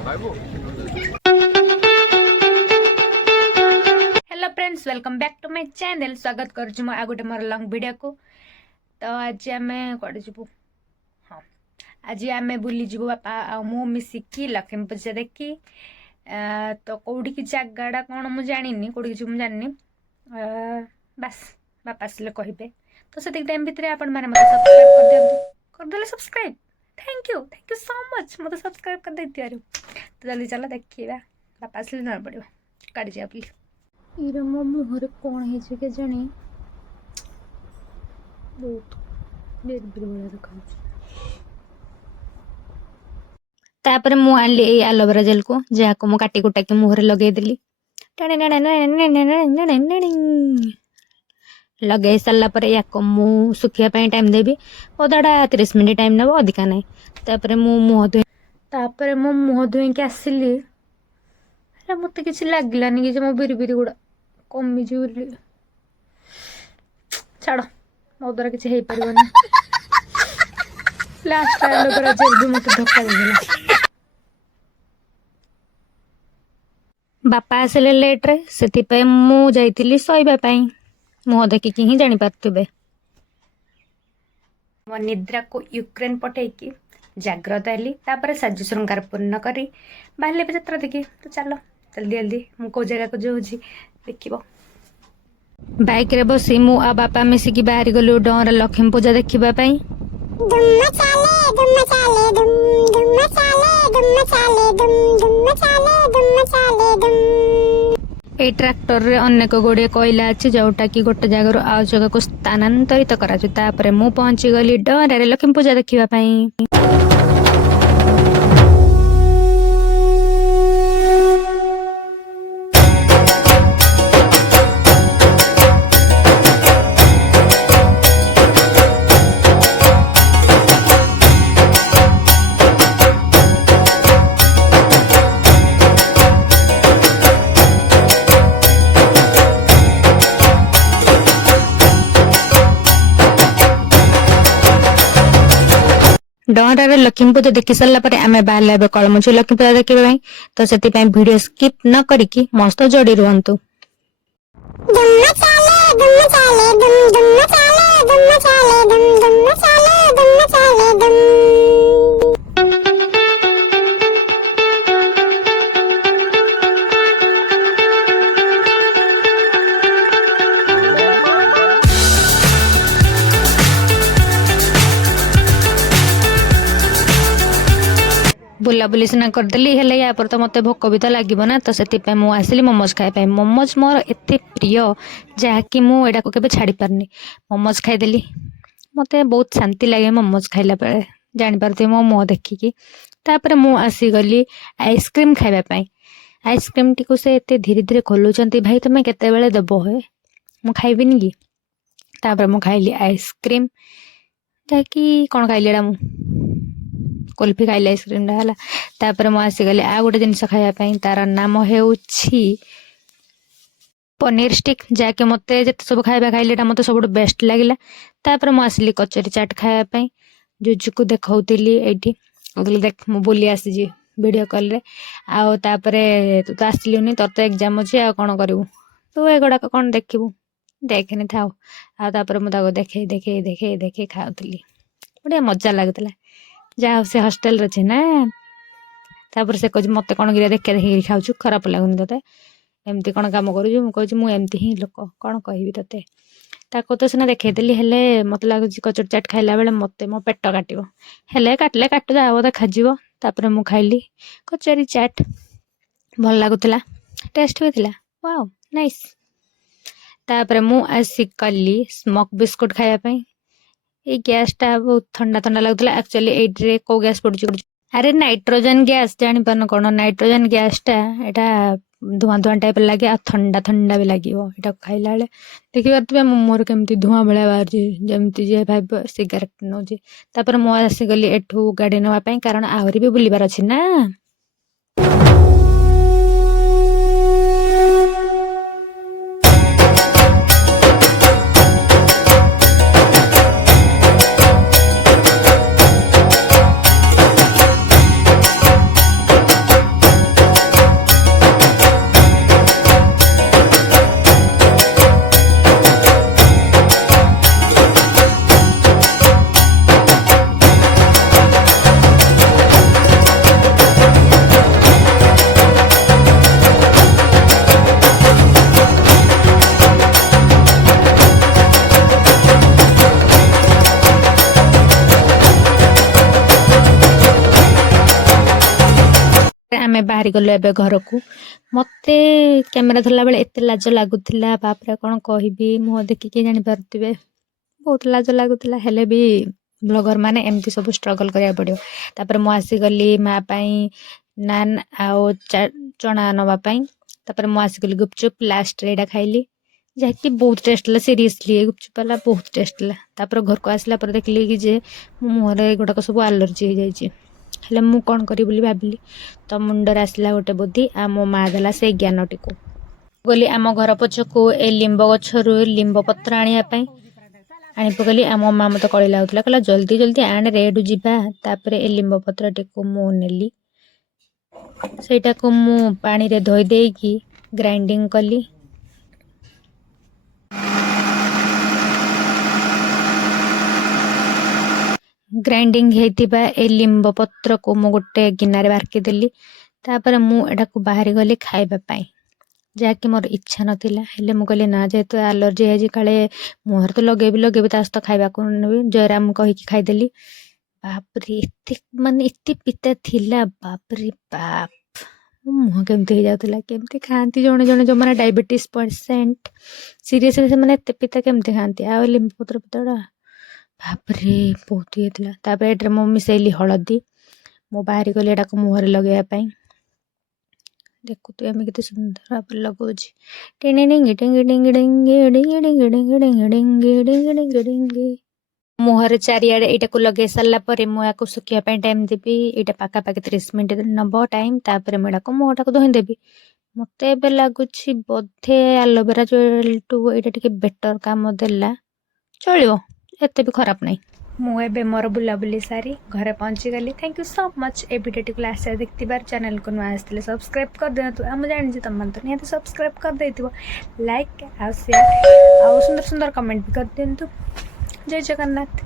Hello friends, welcome back to my channel. स्वागत करुछु मो आ गोटे मोर लॉन्ग वीडियो को। तो आज आमे कोडे जिवु? हाँ, आज आमे बुली जिवु बापा आ मो मिसिकी लक्ष्मी पूजा देखी। तो कोडी की जगाडा कोन मु जानिनी, कोडी की मु जानिनी। बस बापा आसले कहिबे। तो से टाइम भितर आपण माने मते सब्सक्राइब कर दियंतु, कर देले subscribe. Thank you so much मते सब्सक्राइब कर देतियारु। तो जल्दी चलो देखिबा, बापा आसले न पड़िबो। काडी जा प्लीज। इरा मो मुहरे कौन है के जानी बहुत बेर बेर वाला देखा। तापर मु आनली ए एलोवेरा जेल को जाको मु काटी कुटा के मुहरे लगे देली। लगे सारा पर याको मु सुखिया पे टाइम देबी। ओदाडा 30 मिनिट टाइम नेबो, अधिका नै। तापर मु मुह धोई के आसिली। अरे मते किछि लागलानी कि मो बिरी बिरी गुडा कमी जी छाड़, मो द्वारा किसी हो पार लास्ट एलोवेरा जेल भी मत धक्का देला। बापा आसले लेट रे, से मु जाइतिली सोइबा पई। मुह देखिकी ही जानी पारथुबे मो निद्रा को यूक्रेन पठेकी जाग्रत हेली। तापर साज श्रृंगार पूर्ण करी बाहर भी यात्रा देखी। तो चलो जल्दी जल्दी मु को जगह को जाऊँगी देखिबो। बाइक रे बसी मु आ बापा मिसिकी बाहरी गलु डर लक्ष्मी पूजा देखिबा पई। ए ट्रैक्टर रे अनेक गोड़े कोयला अच्छी जोटा कि गोटे जगह आउ जगह को स्थानांतरित करा। तापर मु पहुंची गली डर रे लक्ष्मी पूजा देखिबा पई। डर लक्ष्मी पूजा देखी सारा पर आम बाहर कलमुची लक्ष्मी पूजा देखा। तो से वीडियो स्किप न करिकी मस्त जोड़ी रुहतु। बुलाबुली सिना करदेली हेले या पर तो मते भोक भी तो लागिबो ना। तो से मु आसिली मोमोज खाए पाए। मोमोज मोर एते प्रिय जहाँकि मु एडा को केबे छाड़ी पारनी। मोमोज खाइदेली, मते बहुत शांति लगे मोमोज खाइला बेले, जानि पारथि मो मुह देखिकी। तापर मु आसी गली आइसक्रीम खाइबा पाई। आइसक्रीम टी को से एते धीरे धीरे खोलुचंती, भाई तमे केते बेले देबो हे, मु खाइबिनी की। तापर मु खाइली आइसक्रीम, जाकि कोन खाइलेडा मु कुल्फी खाइले आइसक्रीम डाला। तापर मु आसीगली आ गोटे जिनस खाया पाई, तार नाम हेउछि पनीर स्टिक, जाके मते जते सब खाइबा खाइलेटा मते सबुठ बेस्ट लागिला। तापर मु आसली कचोरी चाट खाया पाई। जुजु को देखौतिली एठी, ओगले देख मु बोली आसी जी वीडियो कॉल रे। आ तापरे तू तो आसलिउनी, तोर तो एग्जाम अछि, आ कोन करिवु तू एगोडा कोन देखिबु, देखनि थाओ। आ तापर मु ताको देखे देखे देखे देखे खाउतिली, बढिया मजा लागतला। जा से हॉस्टल रे छै ना। तापर से कह मते कौन गिरा देखे देखे खाऊ, खराब लगुनि ते एमती कौन काम करू। मु कहूँ मु एमती ही लोक, कौन कहबी तते। ताको तो सिना देखैदेली, हेले मते लागुची कचोरी चाट खाइला बेले मते मो पेट काटिबो। हेले काटले काटू जाबो देखा जिवो। तापर मु खाइली कचोरी चाट, भल लागुतला, टेस्ट भी थिला, वाओ नाइस। तापर मु आसी कली स्मोक बिस्कुट खाया पई। ए गैस टा बहुत ठंडा ठंडा लगुतला। एक्चुअली एड्रे को गैस पड़ुची, अरे नाइट्रोजन गैस, जानि पारन कोन नाइट्रोजन गैस टा एटा धुआं धुआं टाइप लागे, आ ठंडा ठंडा भी लागिवो। एटा खाइला बेले देखि पारथबे मो मोर केमती धुआं बेला बाहर जेमती जे भाई सिगरेट नोजी। तापर मो आसी गली एठू गाड़ी नवा पई, कारण आहुरी भी बुलिबार अछि ना। आमे बाहरी गलु एबे घर को मते कैमेरा धरला बेले एते लाज लागुथिला बापरे कौन कहबी मुह देखिके जानी पारुथिबे बहुत लाज लागुथिला हेले भी ब्लॉगर माने एमती सब स्ट्रगल करिया पड़ियो तापर मु आसी गली मा पई नान आओ चना नवा पई तापर मु आसी गली गुपचुप लास्ट रे एटा खाइली जाकि बहुत टेस्ट ला सीरियसली गुपचुप वाला बहुत टेस्ट ला तापर घर को आसला पर देखली कि जे मो मुहरे गुडक सब एलर्जी हो जाई छी हेले मु कोन करी बोली भाबिली तो मुंडर आसला गोटे बुद्धि आ मो मा देला से ज्ञानटी को गली आम घर पछको ए लिंब गछरु लिंब पत्र आनिया पई आनी पकली आम माँ मत कड़ी लगुला कहला जल्दी जल्दी आने रेडू जीवा तापर ए लिंब पत्र टी मु नेली सेटा को मु पानी रे धोई देकी ग्राइंडिंग कली ग्राइंडिंग हेतिबा ए लिंब पत्र को मु गोटे गिनारे बारके देली तापर मु एटा को बाहरी गली खाइबा पाई जहाँकि मोर इच्छा नथिला हेले मु कहली ना जेहेतु एलर्जी है काले मुहर तो लगेबी तो खाइबा को नेबी जयराम कहिकी खाइदेली बापरे एते माने एते पिता थिला बापरे बाप मुह केमती हो जाउतला केमती खाती जणे जणे जो माने डायबिटीज पेशेंट सीरियसली से माने एते पिता केमती खाती आ लिंबू पत्र पितड़ा बापरे बहुत ही थिला तापर एटर मु मिसेली हळदी मो बाहरी गली एटा को मुहर लगेया पाई देखो तो हमें कितने सुंदर आप लगो जी टिंग टिंग टिंग टिंग टिंग टिंग टिंग टिंग टिंग टिंग टिंग टिंग टिंग मुहर चारिआडे एटा को लगे सारा पर मुआ को सुखिया टाइम देवी एटा पाखा पाखि 30 मिनट नब टाइम तापर मुड़ा को मुहटा को धोई देवी मत ए लगुच बोधे एलोवेरा जेल टू एटा टिके बेटर काम देला चलो एते भी खराब नहीं मुझे मोर बुलाबुली सारी घरे पहुँची गली thank you so much A video को लास्ट देखती बार चैनल को नुआ आसते सब्सक्राइब कर दिखाँ आम जानी तुम तो निहत सब्सक्राइब कर दे लाइक आ शेयर आ सुंदर सुंदर कमेंट भी कर दिंतु जय जगन्नाथ।